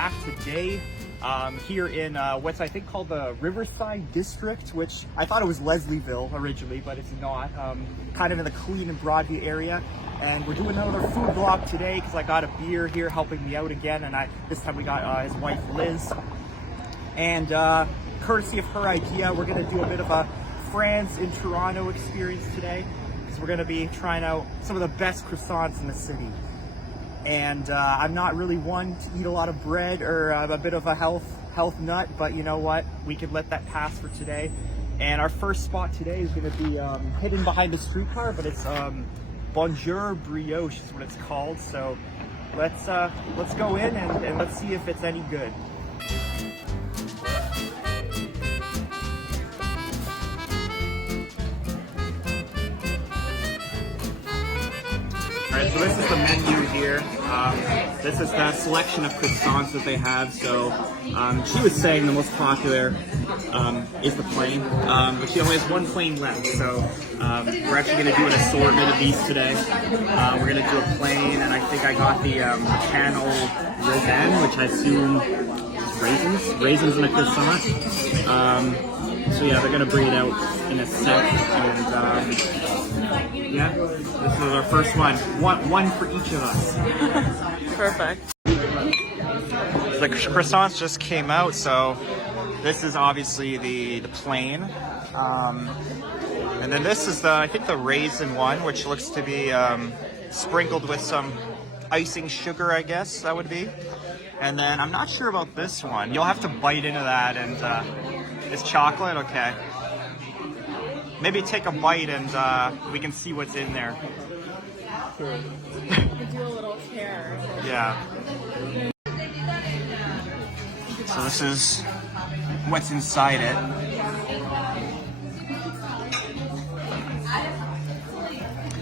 back today here in what's I think called the Riverside District, which I thought it was Leslieville originally, but it's not. Kind of in the Queen and Broadview area. And we're doing another food vlog today because I got a beer here helping me out again, and this time we got his wife Liz. And courtesy of her idea, we're gonna do a bit of a France in Toronto experience today, because we're gonna be trying out some of the best croissants in the city. And I'm not really one to eat a lot of bread, or I'm a bit of a health nut, but you know what? We could let that pass for today. And our first spot today is gonna be hidden behind the streetcar, but it's Bonjour Brioche is what it's called. So let's go in and let's see if it's any good. Alright, so this is the menu here. This is the selection of croissants that they have. So she was saying the most popular is the plain, but she only has one plain left. So we're actually going to do an assortment of these today. We're going to do a plain, and I think I got the channel raisin, which I assume is raisins in a croissant. So yeah, they're going to bring it out in a sec, and yeah, this is our first one. One for each of us. Perfect. The croissants just came out, so this is obviously the plain. And then this is I think the raisin one, which looks to be sprinkled with some icing sugar, I guess that would be. And then I'm not sure about this one. You'll have to bite into that, and it's chocolate, okay. Maybe take a bite and we can see what's in there. Sure. You could do a little tear. Yeah. So this is what's inside it.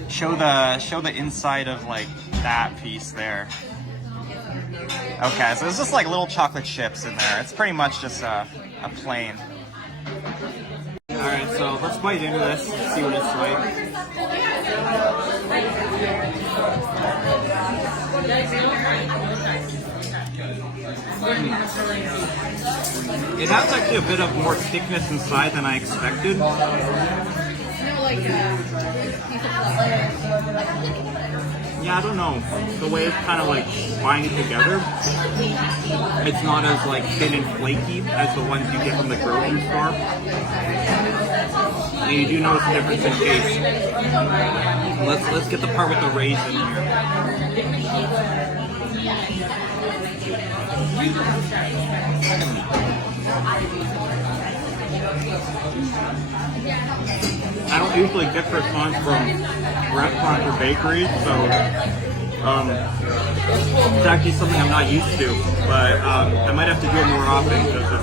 Show the inside of like that piece there. Okay, so it's just like little chocolate chips in there. It's pretty much just a plain. Alright, so let's bite into this and see what it's like. It has actually a bit of more thickness inside than I expected. Yeah, I don't know. The way it's kind of like binding together, it's not as like thin and flaky as the ones you get from the grocery store. And you do notice a difference in taste. Let's get the part with the raisin here. I don't usually get croissants from restaurants or bakeries, so it's actually something I'm not used to, but I might have to do it more often because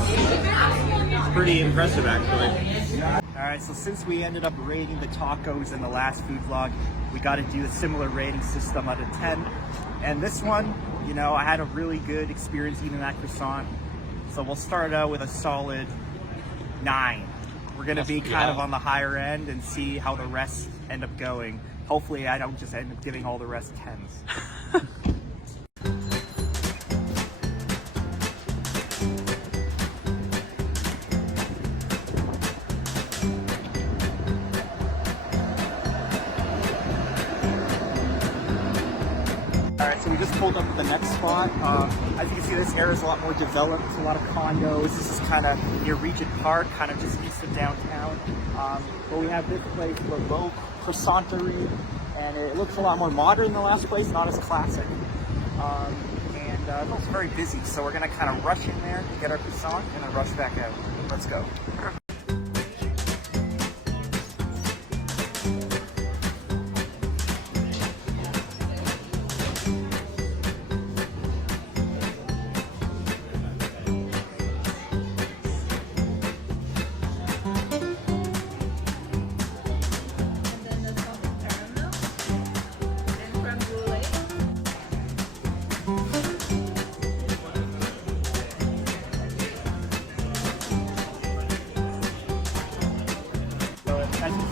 it's pretty impressive actually. Alright, so since we ended up rating the tacos in the last food vlog, we got to do a similar rating system out of 10. And this one, you know, I had a really good experience eating that croissant, so we'll start out with a solid 9. We're going to be kind of on the higher end and see how the rest end up going. Hopefully I don't just end up giving all the rest 10s. Alright, so we just pulled up at the next spot. As you can see, this area is a lot more developed. It's a lot of condos. This is kind of near Regent Park, kind of just east of downtown. But we have this place, Beau Croissanterie, and it looks a lot more modern than the last place, not as classic. And it's also very busy, so we're going to kind of rush in there, get our croissant, and then rush back out. Let's go.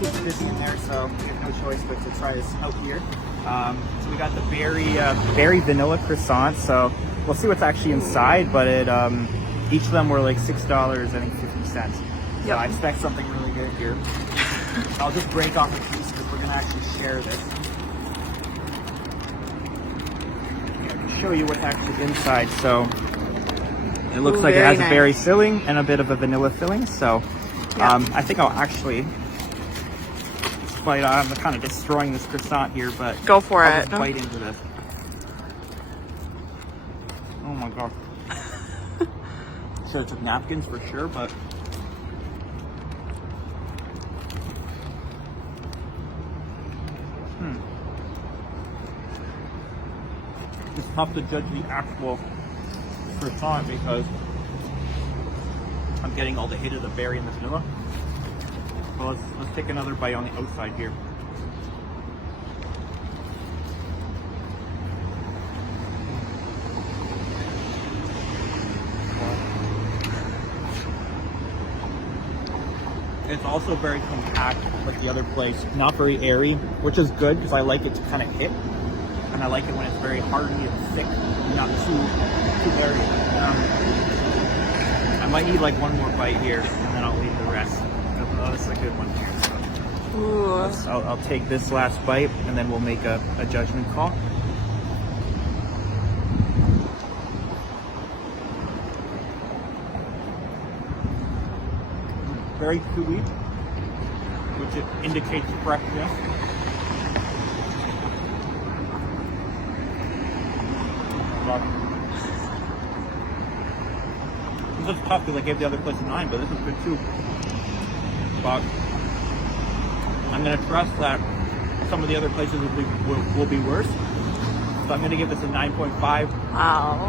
It's busy in there, so we have no choice but to try this out here. So we got the berry vanilla croissant. So we'll see what's actually inside, but it each of them were like $6, I think 50 cents. So Yep. I expect something really good here. I'll just break off a piece because we're gonna actually share this. I can show you what's actually inside. So it looks like it very has a nice. berry filling and a bit of a vanilla filling. So Yeah. I think I'll actually bite. I'm kind of destroying this croissant here, but Go for I'll it. just bite into this. Oh my god. Sure, it took napkins for sure, but it's tough to judge the actual croissant because I'm getting all the hit of the berry and the vanilla. Well, let's take another bite on the outside here. It's also very compact like the other place, not very airy, which is good because I like it to kind of hit, and I like it when it's very hearty and thick, not too airy. I might need like one more bite here, and then I'll leave the rest. Oh, this is a good one here. So Ooh. I'll take this last bite, and then we'll make a judgment call. Very chewy, which it indicates freshness. This is tough because I gave the other place a 9, but this is good too. But I'm gonna trust that some of the other places will be worse. So I'm gonna give this a 9.5. I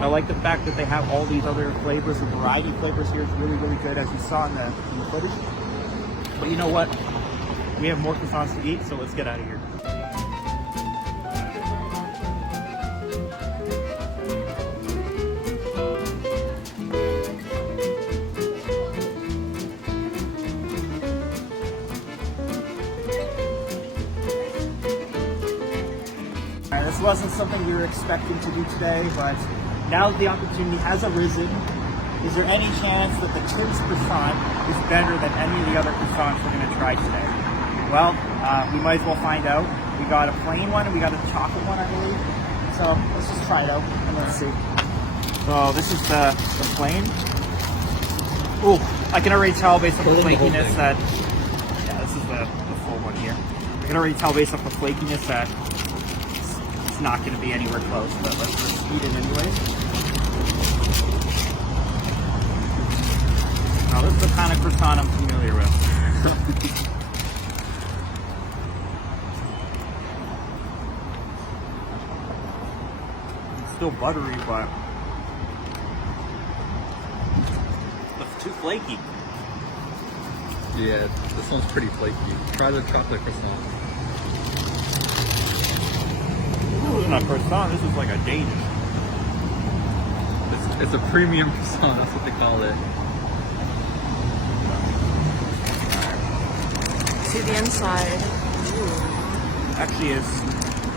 Wow. like the fact that they have all these other flavors. The variety of flavors here is really, really good, as you saw in the footage. But you know what? We have more croissants to eat, so let's get out of here. This wasn't something we were expecting to do today, but now that the opportunity has arisen, is there any chance that the Tim's croissant is better than any of the other croissants we're going to try today? Well, we might as well find out. We got a plain one and we got a chocolate one, I believe. So let's just try it out and let's see. So this is the plain. Ooh, I can already tell based on the flakiness that, yeah, this is the full one here. I can already tell based on the flakiness that it's not going to be anywhere close, but let's just eat it anyways. Now this is the kind of croissant I'm familiar with. It's still buttery, but it's too flaky. Yeah, this one's pretty flaky. Try the chocolate croissant. Ooh, this is not a croissant, this is like a Danish. It's a premium croissant, that's what they call it. See the inside. Actually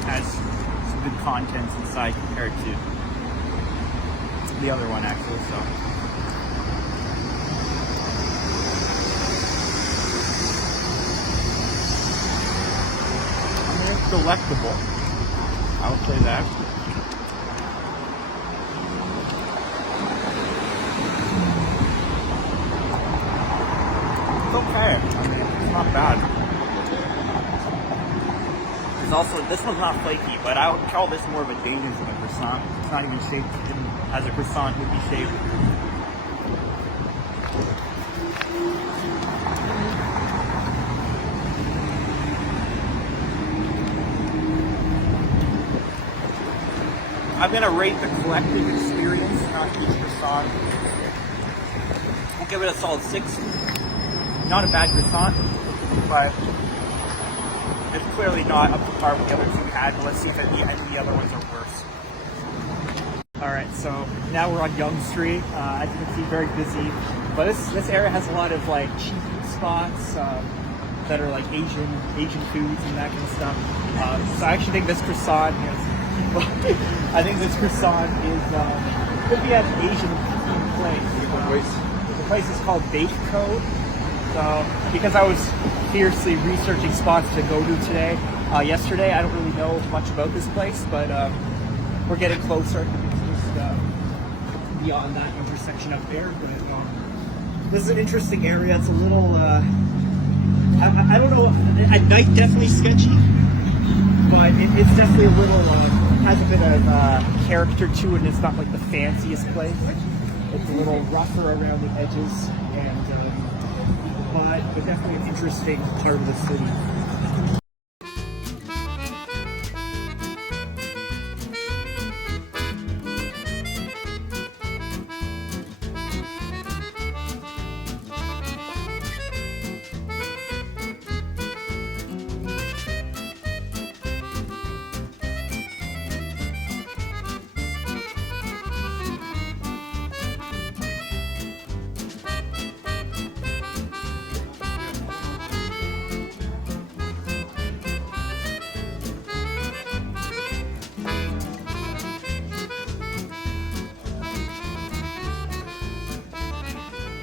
has some good contents inside compared to the other one actually, so. I mean, it's delectable. I would say that. It's okay. I mean, it's not bad. It's also, this one's not flaky, but I would call this more of a Danish than a croissant. It's not even shaped as a croissant would be shaped. I'm gonna rate the collective experience, not each croissant. We'll give it a solid 6. Not a bad croissant, but it's clearly not up to par with the other two we had. But let's see if any of the other ones are worse. All right, so now we're on Yonge Street. As you can see, very busy. But this area has a lot of like cheap spots that are like Asian foods and that kind of stuff. So I actually think this croissant is. I think this croissant is could be an Asian themed place. The place is called Bake Code. So, because I was fiercely researching spots to go to yesterday, I don't really know much about this place, but we're getting closer. It's just beyond that intersection up there. But this is an interesting area. It's a little, I don't know, at night definitely sketchy, but it's definitely a little, has a bit of character to it, and it's not like the fanciest place. It's a little rougher around the edges, and but definitely an interesting part of the city.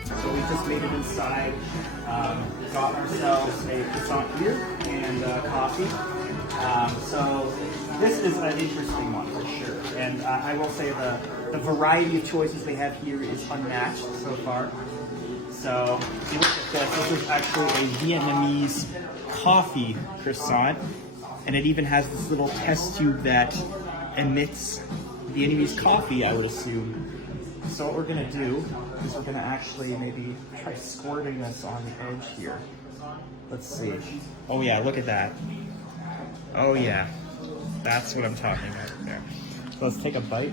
So we just made it inside, got ourselves a croissant here and coffee. So this is an interesting one for sure. And I will say the variety of choices they have here is unmatched so far. So if you look at this is actually a Vietnamese coffee croissant. And it even has this little test tube that emits Vietnamese coffee, I would assume. So what we're gonna do is we're gonna actually maybe try squirting this on the edge here. Let's see. Oh yeah, look at that. Oh yeah, that's what I'm talking about there. So let's take a bite.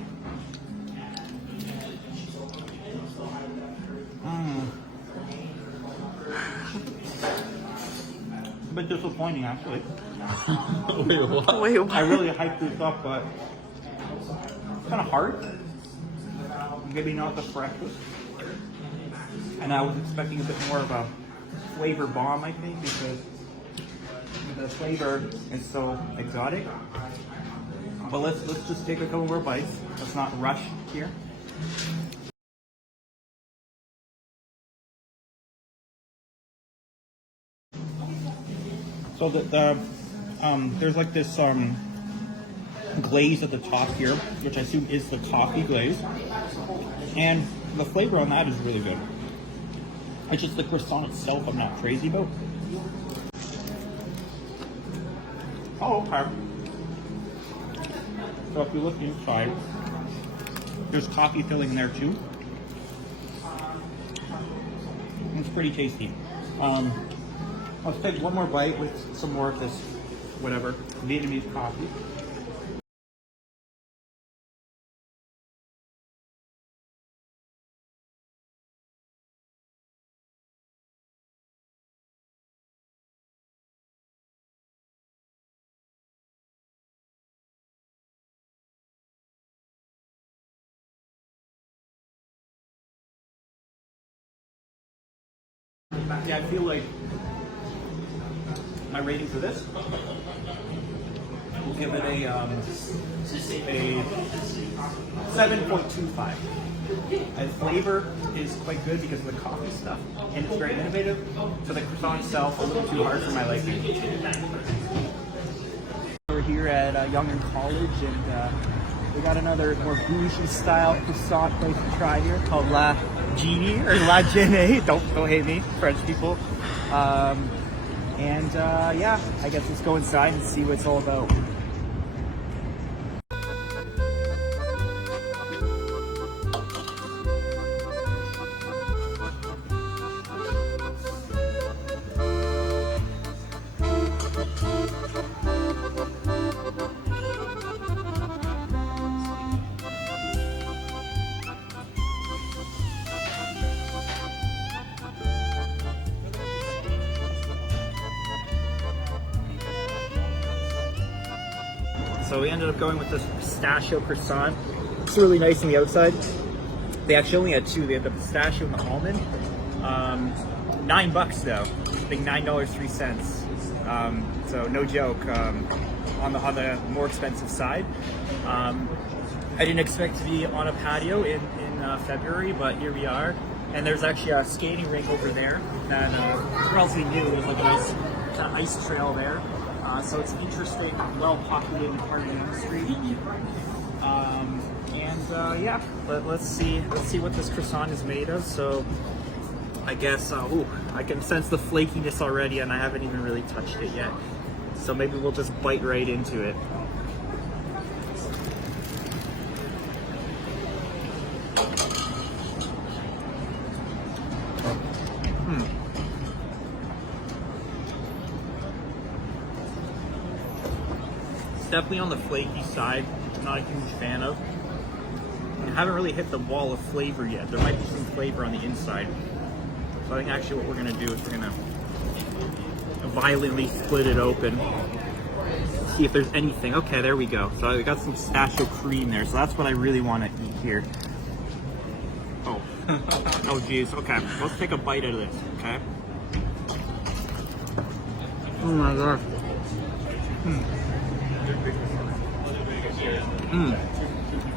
A bit disappointing actually. Wait, what? Wait, what? I really hyped this up, but it's kind of hard. Maybe not the freshest. And I was expecting a bit more of a flavor bomb, I think, because the flavor is so exotic. But let's just take a couple more bites. Let's not rush here. So there's like this glaze at the top here, which I assume is the coffee glaze. And the flavor on that is really good. It's just the croissant itself I'm not crazy about. Oh, okay. So if you look inside, there's coffee filling in there too. It's pretty tasty. Let's take one more bite with some more of this, whatever, Vietnamese coffee. Yeah, I feel like my rating for this, we'll give it a 7.25. And flavor is quite good because of the coffee stuff, and it's very innovative. So the croissant itself a little too hard for my liking. We're here at Yonge College, and we got another more bougie style croissant place to try here called La Genie or La Genie. Don't hate me, French people. Yeah, I guess let's go inside and see what it's all about. So we ended up going with this pistachio croissant. It's really nice on the outside. They actually only had two. They had the pistachio and the almond. $9 though. I think $9.03. So no joke. On the more expensive side. I didn't expect to be on a patio in February, but here we are. And there's actually a skating rink over there that it's relatively new. There's like a nice kind of ice trail there. So it's an interesting, well-populated part of Yonge Street. Yeah, let's see what this croissant is made of. So I guess, I can sense the flakiness already, and I haven't even really touched it yet. So maybe we'll just bite right into it. Definitely on the flaky side, not a huge fan of. I haven't really hit the wall of flavor yet. There might be some flavor on the inside. So I think actually what we're gonna do is we're gonna violently split it open. See if there's anything. Okay, there we go. So I got some pistachio cream there. So that's what I really want to eat here. Oh, oh geez. Okay, let's take a bite of this. Okay. Oh my god.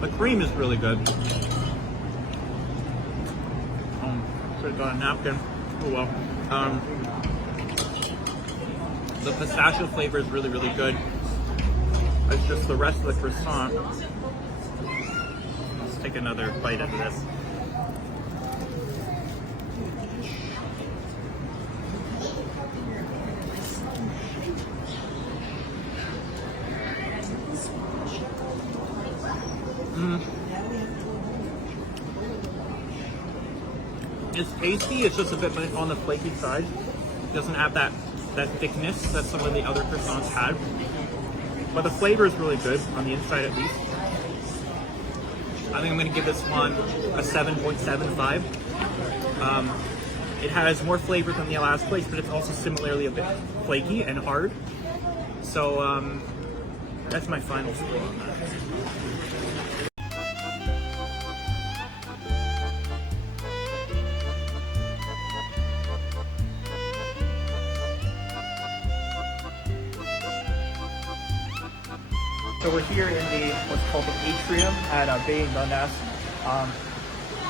The cream is really good. Should have got a napkin. Oh well. The pistachio flavor is really, really good. It's just the rest of the croissant. Let's take another bite of this. It's tasty, it's just a bit on the flaky side. It doesn't have that thickness that some of the other croissants had. But the flavor is really good, on the inside at least. I think I'm going to give this one a 7.75. It has more flavor than the last place, but it's also similarly a bit flaky and hard. So that's my final score on that. So we're here in what's called the Atrium at Bay and Dundas.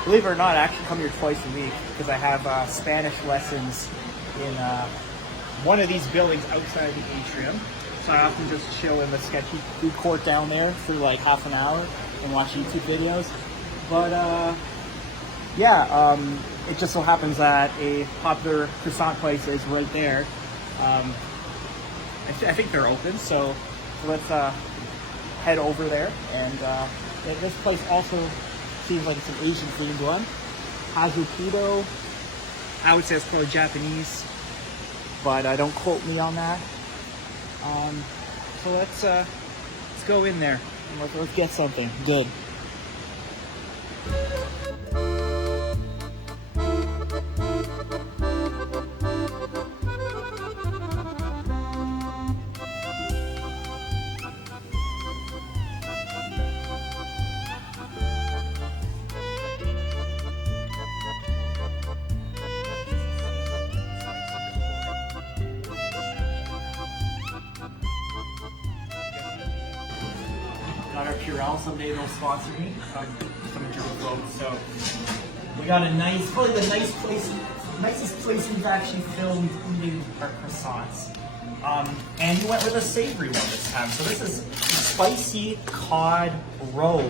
Believe it or not, I actually come here twice a week because I have Spanish lessons in one of these buildings outside the Atrium. So I often just chill in the sketchy food court down there for like half an hour and watch YouTube videos. But it just so happens that a popular croissant place is right there. I think they're open, so let's head over there. And this place also seems like it's an Asian themed one. Hazukido, I would say it's probably Japanese, but don't quote me on that. So let's go in there and let's get something good. Got our Purell, someday they'll sponsor me. Coming to the boat. So we got a nice, probably the nicest place we've actually filmed eating our croissants. And we went with a savory one this time. So this is spicy cod roll.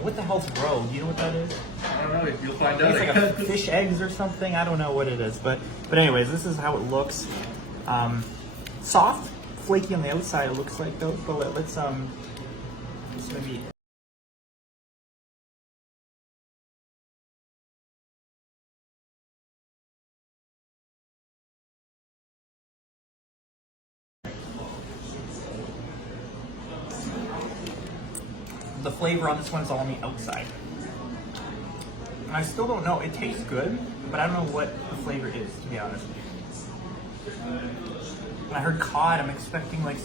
What the hell's roll? Do you know what that is? I don't know. You'll find out. It's like a fish eggs or something. I don't know what it is, but anyways, this is how it looks. Soft, flaky on the outside. It looks like though. But let's maybe. The flavor on this one is all on the outside. And I still don't know. It tastes good, but I don't know what the flavor is, to be honest. When I heard cod, I'm expecting like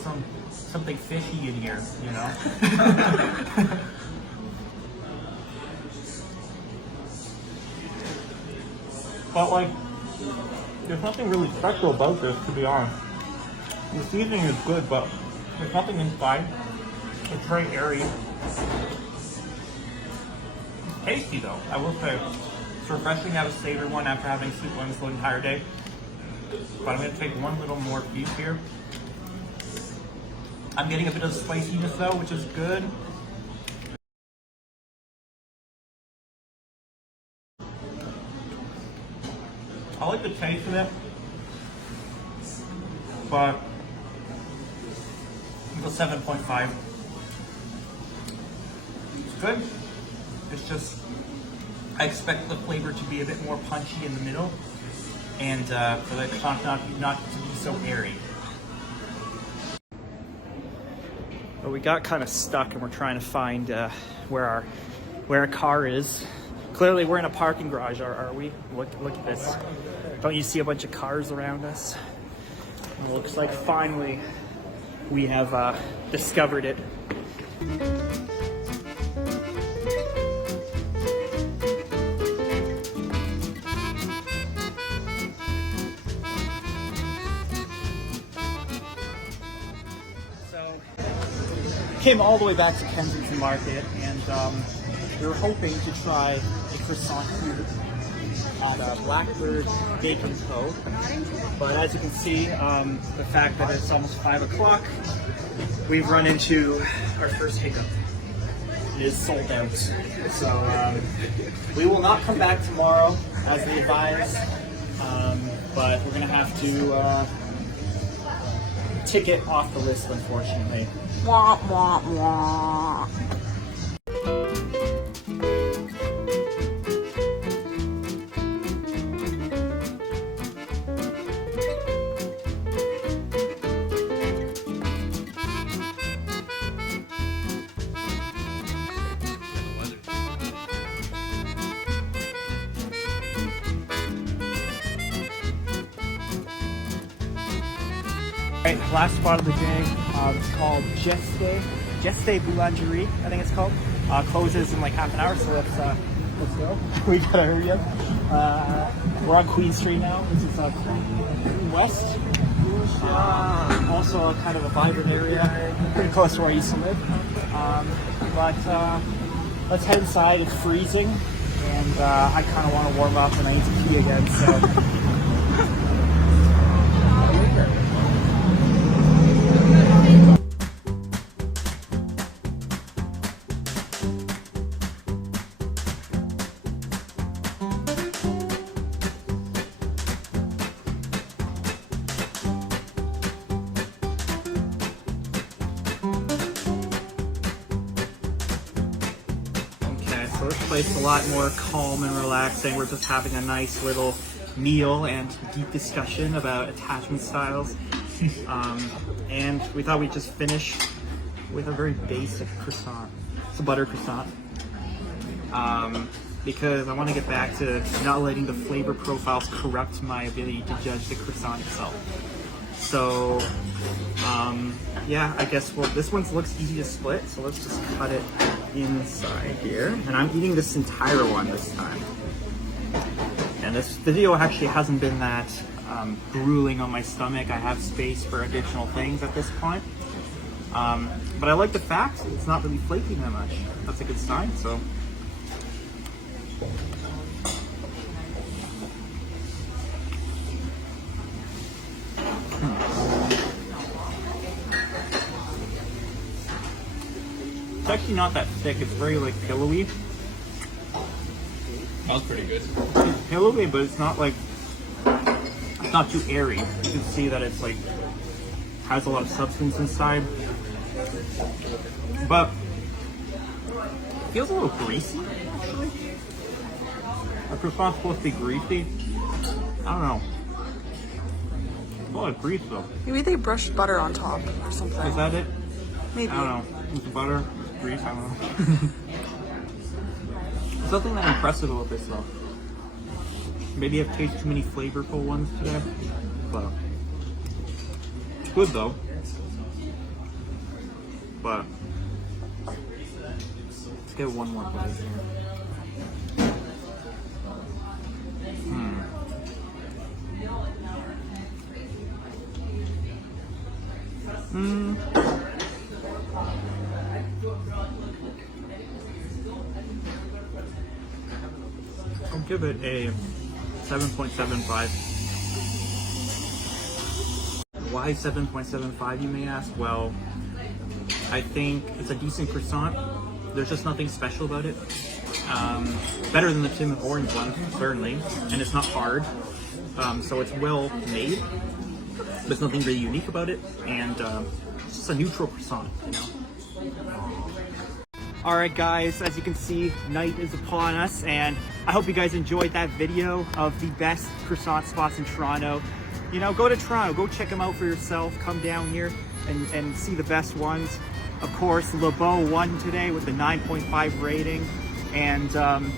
something fishy in here, you know? But like, there's nothing really special about this, to be honest. The seasoning is good, but there's nothing inside. It's very airy. tasty though, I will say. It's refreshing to have a savory one after having sweet ones the entire day. But I'm going to take one little more piece here. I'm getting a bit of spiciness though, which is good. I like the taste of it, but it's a 7.5. It's good. It's just, I expect the flavor to be a bit more punchy in the middle, and for the croissant not to be so airy. But we got kind of stuck, and we're trying to find where our car is. Clearly, we're in a parking garage, are we? Look at this. Don't you see a bunch of cars around us? It looks like finally we have discovered it. So, came all the way back to Kensington Market, and we were hoping to try a croissant tour at Blackbird Bacon Co. But as you can see, the fact that it's almost 5 o'clock, we've run into our first hiccup. It is sold out. So we will not come back tomorrow as they advised, but we're gonna have to tick it off the list, unfortunately. Wah, wah, wah. Right, last spot of the day. It's called Geste Boulangerie, I think it's called. Closes in like half an hour, so let's go. We gotta hurry up. We're on Queen Street now. This is Queen West. Also kind of a vibrant area, pretty close to where I used to live. But let's head inside. It's freezing, and I kind of want to warm up, and I need to pee again. So. So this place is a lot more calm and relaxing. We're just having a nice little meal and deep discussion about attachment styles. And we thought we'd just finish with a very basic croissant. It's a butter croissant. Because I want to get back to not letting the flavor profiles corrupt my ability to judge the croissant itself. So, yeah, I guess, well, this one looks easy to split, so let's just cut it inside here. And I'm eating this entire one this time. And this video actually hasn't been that grueling on my stomach. I have space for additional things at this point. But I like the fact it's not really flaking that much. That's a good sign, so. It's actually not that thick. It's very like pillowy. That was pretty good. It's pillowy, but it's not like, it's not too airy. You can see that it's like, has a lot of substance inside. But it feels a little greasy, actually. A croissant's supposed to be greasy. I don't know. It's a lot of grease though. Maybe they brushed butter on top or something. Is that it? Maybe. I don't know. It's butter, grease, I don't know. There's nothing that impressive about this though. Maybe I've tasted too many flavorful ones today. But it's good though. But let's get one more bite here. I'll give it a 7.75. Why 7.75, you may ask? Well, I think it's a decent croissant. There's just nothing special about it. Better than the cinnamon orange one, certainly, and it's not hard. So it's well made. There's nothing really unique about it, and it's just a neutral croissant, you know? Alright guys, as you can see, night is upon us, and I hope you guys enjoyed that video of the best croissant spots in Toronto. You know, go to Toronto, go check them out for yourself, come down here and see the best ones. Of course, Beau won today with the 9.5 rating, and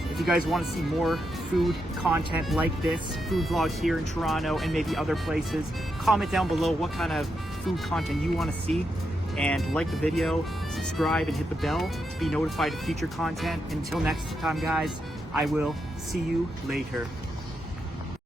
if you guys want to see more food content like this, food vlogs here in Toronto and maybe other places, comment down below what kind of food content you want to see, and like the video, subscribe and hit the bell to be notified of future content. Until next time guys, I will see you later.